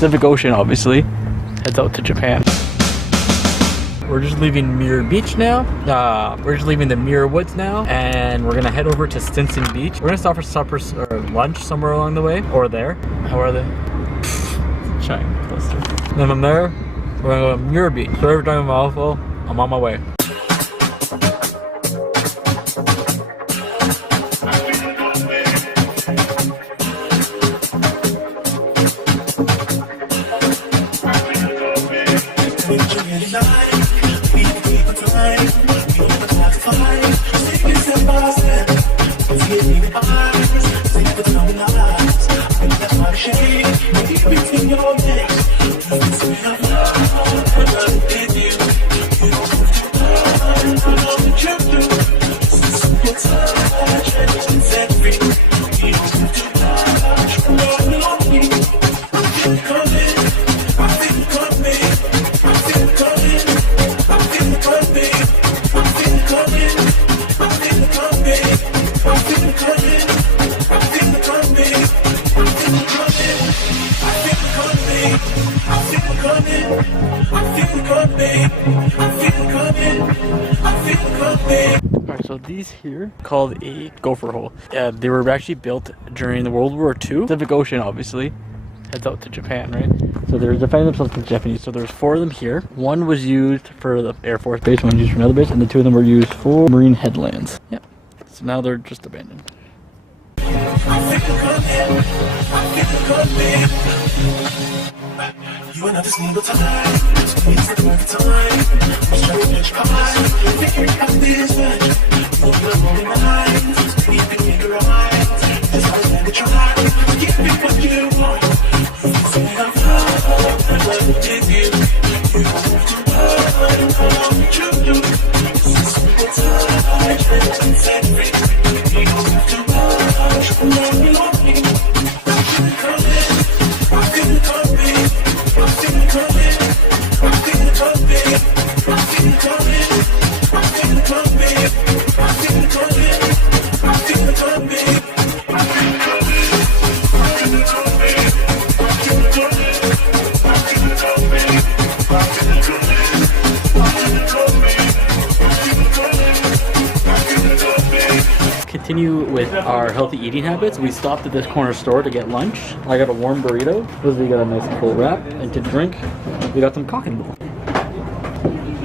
Pacific Ocean, obviously. Heads out to Japan. We're just leaving Muir Beach now. We're just leaving the Muir Woods now, and we're gonna head over to Stinson Beach. We're gonna stop for supper or lunch somewhere along the way, or there. How are they? Giant cluster. And then from there, we're gonna go to Muir Beach. So every time I'm mouthful, I'm on my way. Alright, so these here called a gopher hole. They were actually built during the World War II. Pacific Ocean, obviously. Heads out to Japan, right? So they're defending themselves from the Japanese. So there's 4 of them here. One was used for the Air Force base, one was used for another base, and the 2 of them were used for marine headlands. Yep. So now they're just abandoned. You and I just need time. It's the perfect time. I'm trying to catch pie. Figure out this much. You'll be rolling my eyes. You can figure out eyes. Just understand the try. Give me what you want. Say I'm fine. I'm with you. You don't have to run. All you do. This is simple touch. And set free. You don't have to rush. I'm not belonging. I feel coming. I feel coming. Continue with our healthy eating habits. We stopped at this corner store to get lunch. I got a warm burrito. Lizzie got a nice full wrap. And to drink, we got some cock and bull.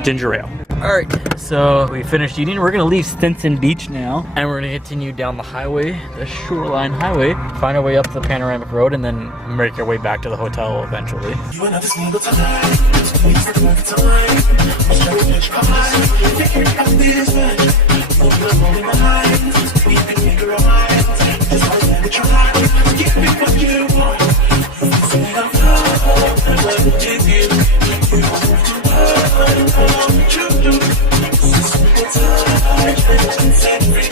Ginger ale. Alright, so we finished eating. We're gonna leave Stinson Beach now, and we're gonna continue down the highway, the Shoreline Highway, find our way up to the Panoramic Road, and then make our way back to the hotel eventually. You and I just need time. It's the perfect time. I'm trying to catch pie. Figure out this much. You'll be rolling my eyes. You can figure out eyes. Just understand the try. Give me what you want. Say I'm fine. I'm with you. You don't have to run. All you do. This is simple touch. And set free.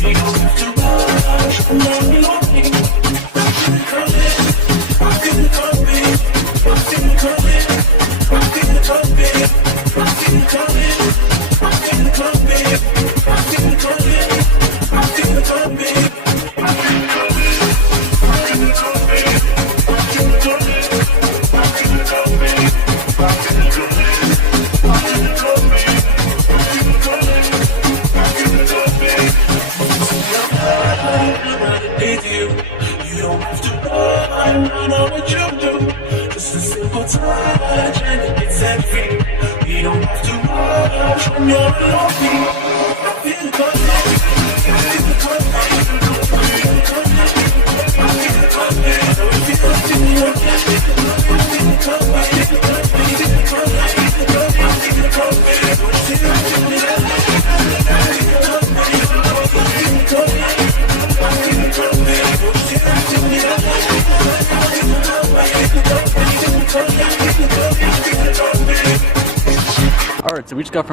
You don't have to rush. I'm not belonging. I feel coming. I feel coming. I feel coming. I feel coming. I feel coming. I feel coming. I feel coming. I feel coming. I feel coming. I feel coming. I feel coming. I feel coming. I feel coming. You don't have to run, I know what you do. Just a simple touch and it gets set free. You don't have to rush when you're belonging. I feel coming, I feel coming, I feel coming, I feel coming, I Alright, so we just got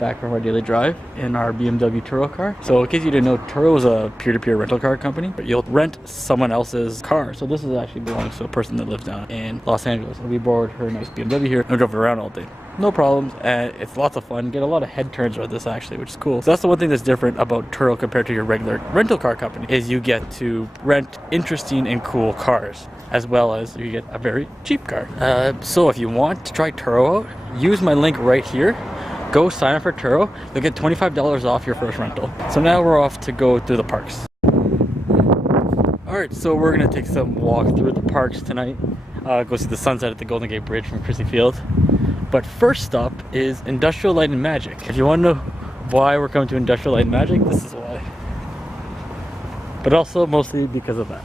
back from our daily drive in our BMW Turo car. So in case you didn't know, Turo is a peer-to-peer rental car company. You'll rent someone else's car. So this is actually belongs to a person that lives down in Los Angeles. And we borrowed her nice BMW here and drove it around all day. No problems, and it's lots of fun. Get a lot of head turns with this actually, which is cool. So that's the one thing that's different about Turo compared to your regular rental car company, is you get to rent interesting and cool cars, as well as you get a very cheap car. So if you want to try Turo out, use my link right here. Go sign up for Turo. You'll get $25 off your first rental. So now we're off to go through the parks. Alright, so we're gonna take some walk through the parks tonight. Go see the sunset at the Golden Gate Brridge from Chrissy Field. But first stop is Industrial Light and Magic. If you want to know why we're coming to Industrial Light and Magic, this is why. But also mostly because of that.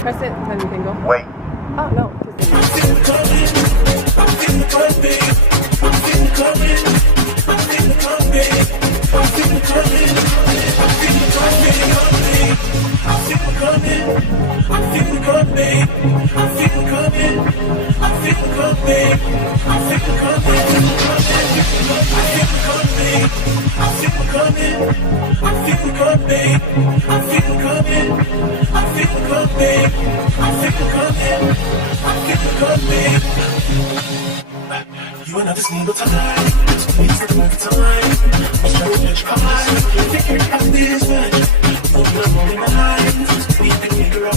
Press it, then you can go. Wait. Oh, no. You another single time. It's the perfect time. I'm trying to catch your eyes. Figure out this much. Moving on my mind. We can figure out.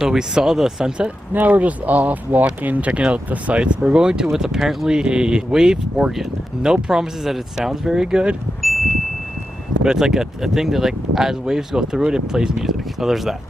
So we saw the sunset. Now we're just off walking, checking out the sights. We're going to what's apparently a wave organ. No promises that it sounds very good, but it's like a thing that, like, as waves go through it, it plays music. So there's that.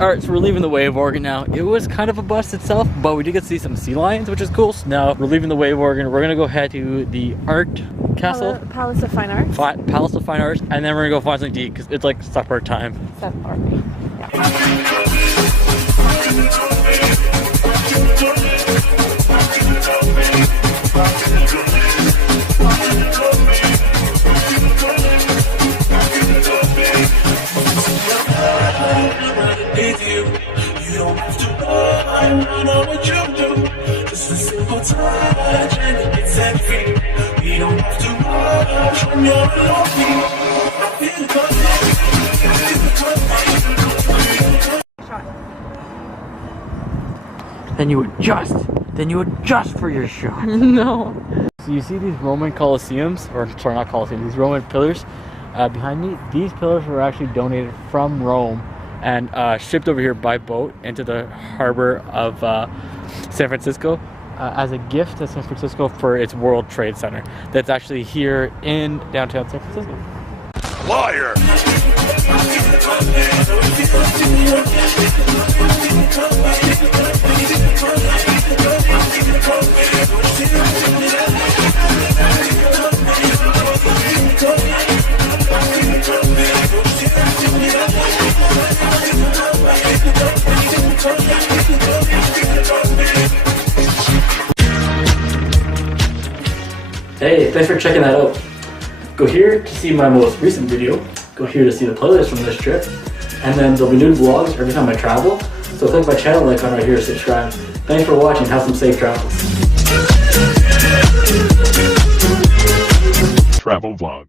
Alright, so we're leaving the wave organ now. It was kind of a bust itself, but we did get to see some sea lions, which is cool. So now we're leaving the wave organ. We're gonna go head to the art castle. Palace of Fine Arts. Palace of Fine Arts, and then we're gonna go find something to eat because it's like supper time. Supper. I know what you do. Just a simple touch and it's every. We don't have to rush when you're alone. I feel the Then you adjust for your shot. No. So you see these Roman Colosseums, or sorry, not Colosseums, these Roman pillars behind me. These pillars were actually donated from Rome and shipped over here by boat into the harbor of San Francisco as a gift to San Francisco for its World Trade Center that's actually here in downtown San Francisco. Liar! Hey, thanks for checking that out. Go here to see my most recent video. Go here to see the playlist from this trip. And then there'll be new vlogs every time I travel. So click my channel icon right here to subscribe. Thanks for watching. Have some safe travels. Travel vlog.